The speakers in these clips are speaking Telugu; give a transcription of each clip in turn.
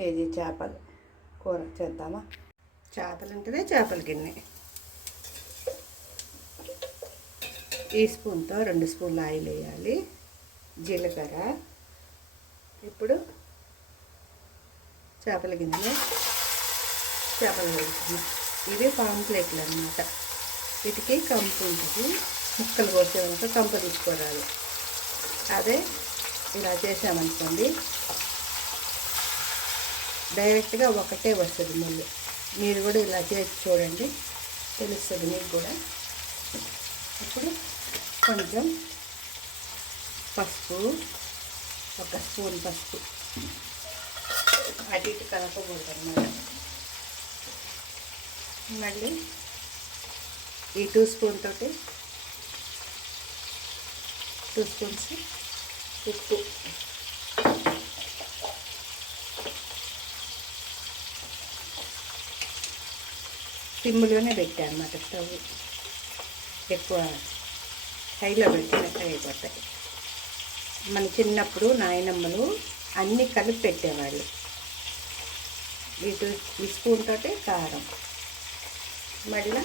కేజీ చేపలు కూర చేద్దామా? చేపలు ఉంటేనే చేపల గిన్నె. ఈ స్పూన్తో రెండు స్పూన్లు ఆయిల్ వేయాలి. జీలకర్ర. ఇప్పుడు చేపల గిన్నెలో చేపలు వేసుకున్నాం ఇవి పాంప్లెట్లు అనమాట వీటికి కంపు ఉంటుంది. ముక్కలు కోసేదాకా కంపు తీసుకోరాదు. అదే ఇలా చేసామనుకోండి డైరెక్ట్గా ఒకటే వస్తుంది ముళ్ళు. మీరు కూడా ఇలా చేసి చూడండి. తెలుస్తుంది మీకు కూడా. ఇప్పుడు కొంచెం పసుపు ఒక స్పూన్ పసుపు. అటు ఇటు కలపకూడదు అన్నమాట. మళ్ళీ ఈ టూ స్పూన్ తోటి టూ స్పూన్స్ ఉప్పు. సిమ్లోనే పెట్టాను అన్నమాట స్టవ్. ఎక్కువ హైలో పెట్టి మెత్తగా అయిపోతాయి. మన చిన్నప్పుడు నాయనమ్మలు అన్నీ కలిపి పెట్టేవాళ్ళు. వీటి ఈ కారం. మళ్ళీ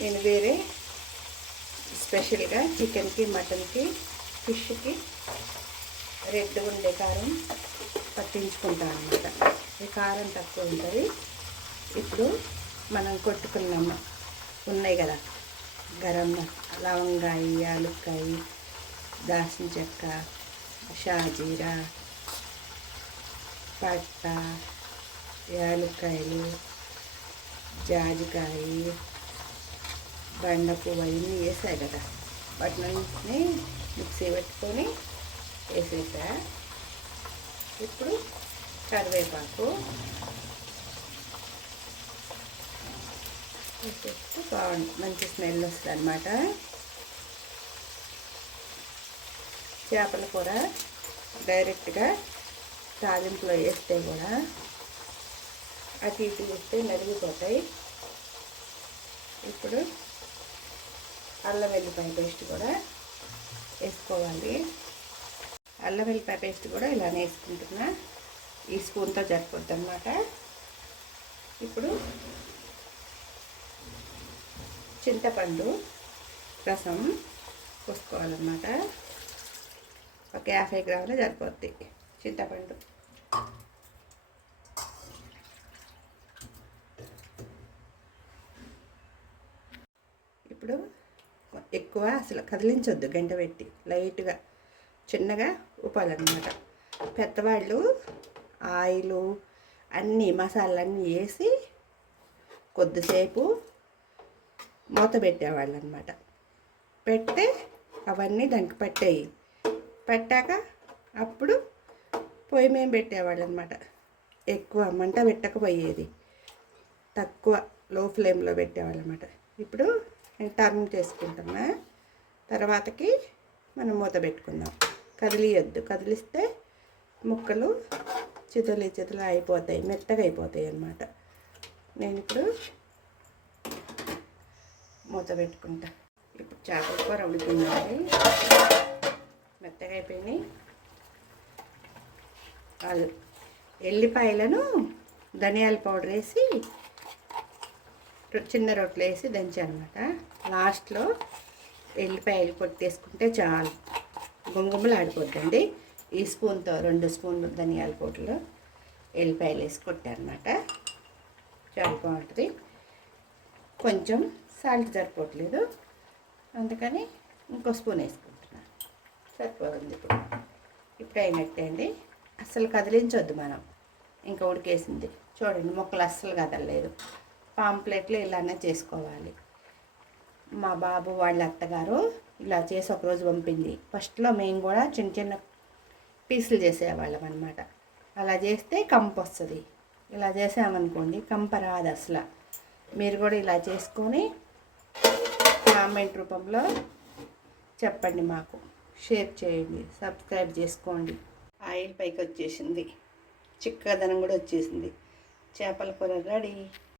నేను వేరే స్పెషల్గా చికెన్కి మటన్కి ఫిష్కి రెడ్ ఉండే కారం పట్టించుకుంటాను అనమాట ఈ కారం తక్కువ ఉంటుంది. ఇప్పుడు మనం కొట్టుకున్నాము? ఉన్నాయి కదా. గరం లవంగాయ యాలుక్కాయ దాసిన చెక్క షాజీరా పట్ట యాలుక్కాయలు జాజికాయ బండ పువ్వు అవన్నీ వేసాయి కదా. వాటిని మిక్సీ పెట్టుకొని వేసేసా. ఇప్పుడు కరివేపాకు చెప్తే బాగుంది మంచి స్మెల్ వస్తుంది అనమాట చేపల కూర డైరెక్ట్గా తాలింపులో వేస్తే కూడా అటు ఇటు వేస్తే నలిగిపోతాయి. ఇప్పుడు అల్లం వెల్లిపాయ పేస్ట్ కూడా వేసుకోవాలి. అల్లం వెల్లిపాయ పేస్ట్ కూడా ఇలానే వేసుకుంటున్నా. ఈ స్పూన్తో సరిపోద్ది అనమాట ఇప్పుడు చింతపండు రసం పోసుకోవాలన్నమాట. ఒక యాభై గ్రాములు సరిపోద్ది చింతపండు. ఇప్పుడు ఎక్కువ అసలు కదిలించొద్దు గంట పెట్టి లైట్గా చిన్నగా ఉపాలన్నమాట పెద్దవాళ్ళు ఆయిలు అన్నీ మసాలాలన్నీ వేసి కొద్దిసేపు మూత పెట్టేవాళ్ళు అనమాట పెడితే అవన్నీ దానికి పట్టాయి. పట్టాక అప్పుడు పొయ్యి మేము పెట్టేవాళ్ళు అనమాట ఎక్కువ మంట పెట్టకపోయేది. తక్కువ లో ఫ్లేమ్లో పెట్టేవాళ్ళు అనమాట ఇప్పుడు నేను టర్న్ చేసుకుంటున్నా. తర్వాతకి మనం మూత పెట్టుకుందాం. కదిలియొద్దు. కదిలిస్తే ముక్కలు చితలి చితలు అయిపోతాయి. మెత్తగా అయిపోతాయి అన్నమాట. నేను ఇప్పుడు మూత పెట్టుకుంటా. ఇప్పుడు చేపల కూర ఉడికిందండి. మెత్తగా అయిపోయినాయి వాళ్ళు ఎల్లిపాయలను ధనియాల పౌడర్ వేసి చిన్న రొట్టెలు వేసి దంచానమాట. అనమాట లాస్ట్లో ఎల్లిపాయలు కొట్టేసుకుంటే చాలు. గుమగుమలు ఆడిపోద్దండి. ఈ స్పూన్తో రెండు స్పూన్లు ధనియాల పౌడర్లు ఎల్లిపాయలు వేసి కొట్టానమాట. చాలా బాగుంటుంది. కొంచెం సాల్ట్ సరిపోవట్లేదు. అందుకని ఇంకో స్పూన్ వేసుకుంటున్నాను సరిపోతుంది ఇప్పుడు. ఇప్పుడు అయినట్టే అండి అస్సలు కదిలించొద్దు మనం. ఇంకా ఉడికేసింది. చూడండి మొక్కలు అస్సలు కదలలేదు. పాంప్లెట్లు ఇలానే చేసుకోవాలి. మా బాబు వాళ్ళ అత్తగారు ఇలా చేసి ఒకరోజు పంపింది. ఫస్ట్లో మేము కూడా చిన్న చిన్న పీసులు చేసేవాళ్ళం అనమాట అలా చేస్తే కంపు వస్తుంది. ఇలా చేసామనుకోండి కంప రాదు అసలు మీరు కూడా ఇలా చేసుకొని కామెంట్ రూపంలో చెప్పండి మాకు. షేర్ చేయండి సబ్స్క్రైబ్ చేసుకోండి. ఆయిల్ పైకి వచ్చేసింది. చిక్కదనం కూడా వచ్చేసింది. చేపల కూర రెడీ.